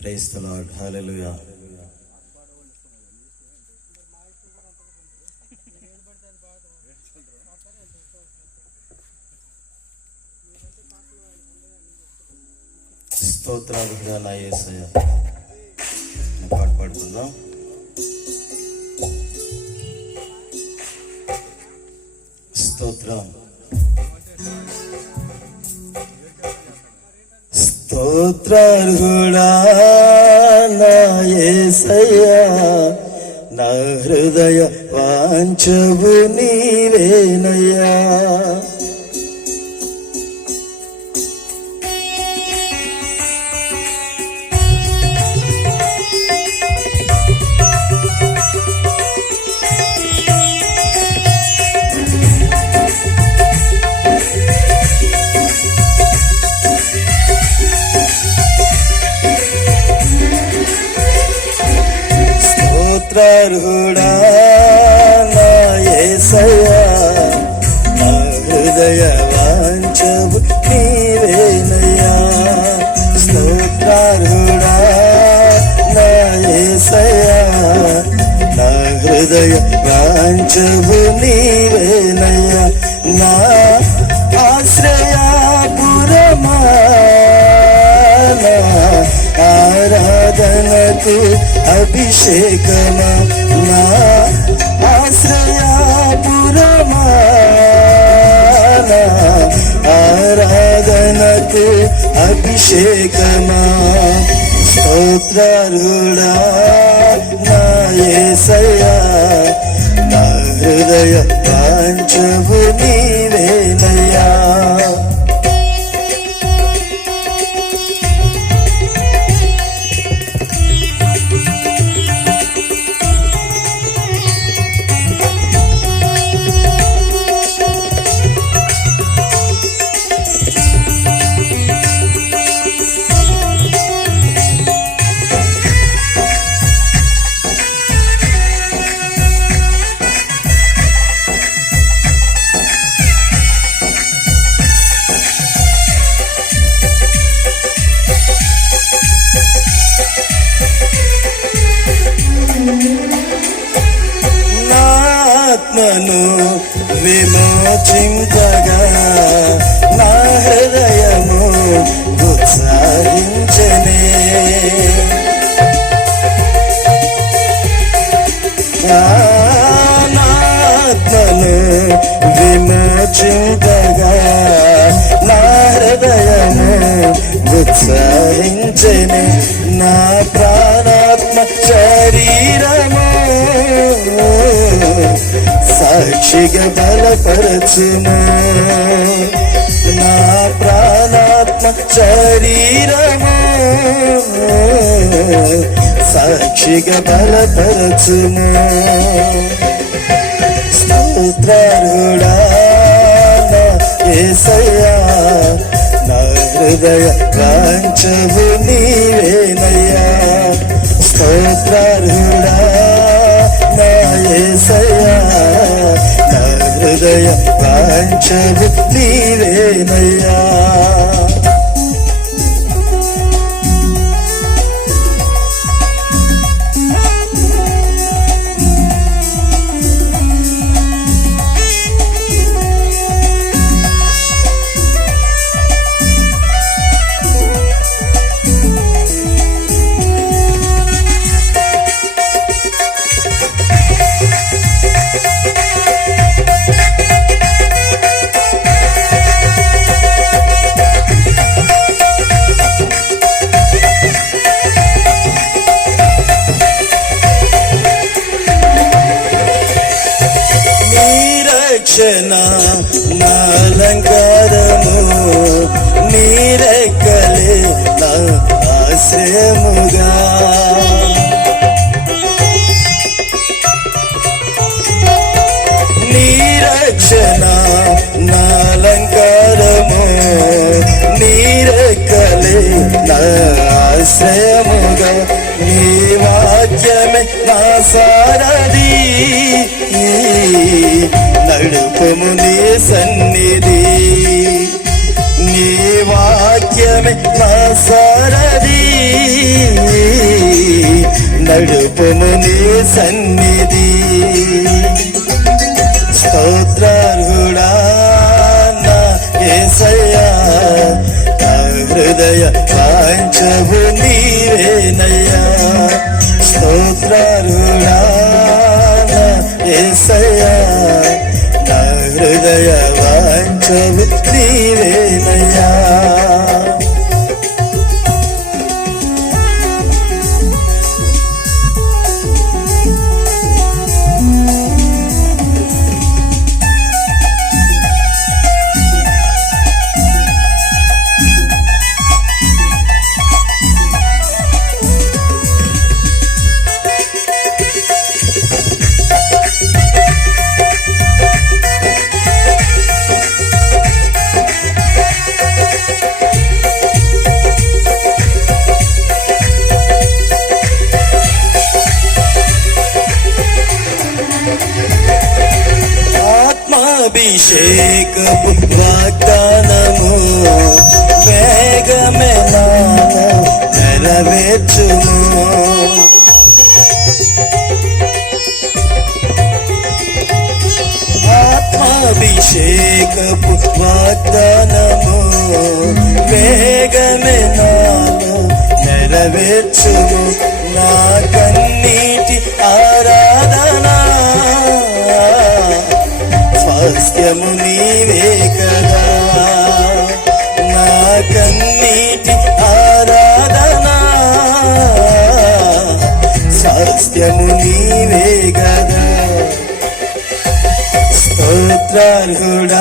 Price the lord hallelujah స్తోత్రాలుగా నా యేసయ్య? స్తోత్రార్హుడా నా యేసయ్యా నా హృదయ వాంచవు నీవేనయ్యా. స్తోత్రార్హుడా నా యేసయ్యా నా హృదయ వాంఛవు నీవేనయ్యా స్తోత్రార్హుడా నా యేసయ్యా నా హృదయ వాంఛవు నీవేనయ్యా అభిషేకమా నా ఆశ్రయాపురమా ఆరాధనకు అభిషేకమా? స్తోత్రారుడా నా నా హృదయ వాంఛవు నీవేనయ్యా. ఉత్సాహించనే నా ప్రాణాత్మ శరీరము. సాక్షిగా బలపరచుము నా ప్రాణాత్మ శరీరము. సాక్షిగా బలపరచుము స్తోత్రుడా నా నా హృదయ కాంచవు నీవేనయ్యా స్తోత్రారుడా నా నా హృదయ కాంచవు నీవేనయ్యా రక్షణ నా అలంకారము నా ఆశ్రయముగా. నీ రక్షణ నా నా ఆశ్రయముగా. నీ వాక్యమే నా సారది నడుపుము నీ సన్నిధి. నీ వాక్యమే నా సారది నడుపుము నీ సన్నిధి. స్తోత్రార్హుడా నా ఏసయ్యా నా హృదయ యేసయ్యా నా హృదయ వాంఛవు నీవేనయ్యా ఆత్మాభిషేకపు వాగ్దానము. వేగమే నాను నెరవేర్చును నా కన్నీటి ఆరాధన. స్వాస్థ్యము స్తోత్రార్హుడా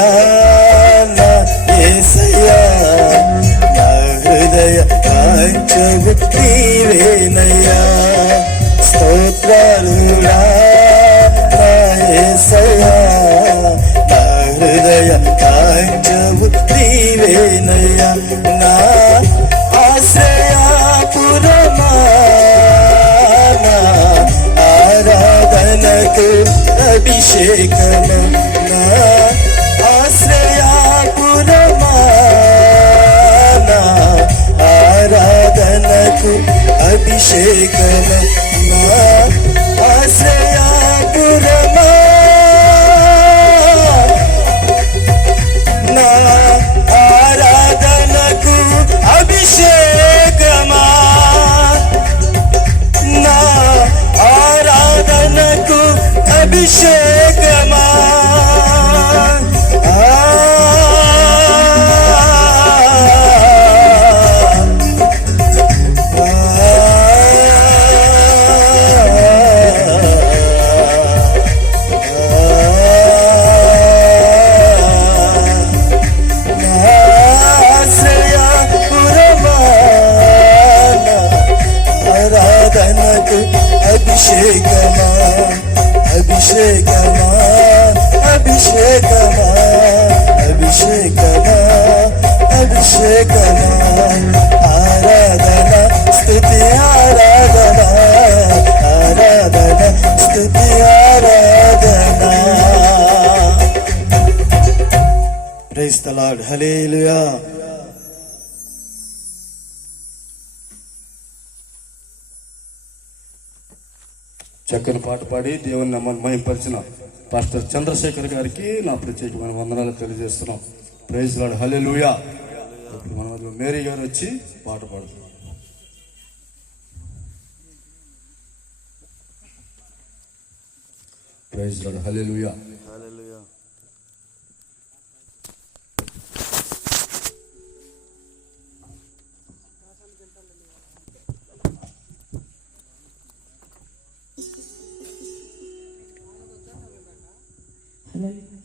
నా యేసయ్యా నా హృదయ కాంచవు నీవేనయ్యా. స్తోత్రార్హుడా నా యేసయ్యా నా హృదయ కాంచవు నీవేనయ్యా. నా ఆరాధనకు అభిషేకము? నా ఆశ్రయాపురమా నా ఆరాధనకు అభిషేకము? నా అభిషేకమా ఆ అభిషేకమా ఆరాధన స్థుతి ఆరాధన ఆరాధన స్థుతి ఆరాధన ప్రైస్ హలేలుయా చక్కని పాట పాడి దేవుని నమ్మని మహింపరిచిన పాస్టర్ చంద్రశేఖర్ గారికి నా ప్రత్యేకమైన వందనాలు తెలియజేస్తున్నాం. ప్రైజ్ గాడ్ హలే లూయా మన మధ్యలో మేరీ గారు వచ్చి పాట పాడుతున్నారు. ప్రైజ్ గాడ్ హలే లూయా Hallelujah.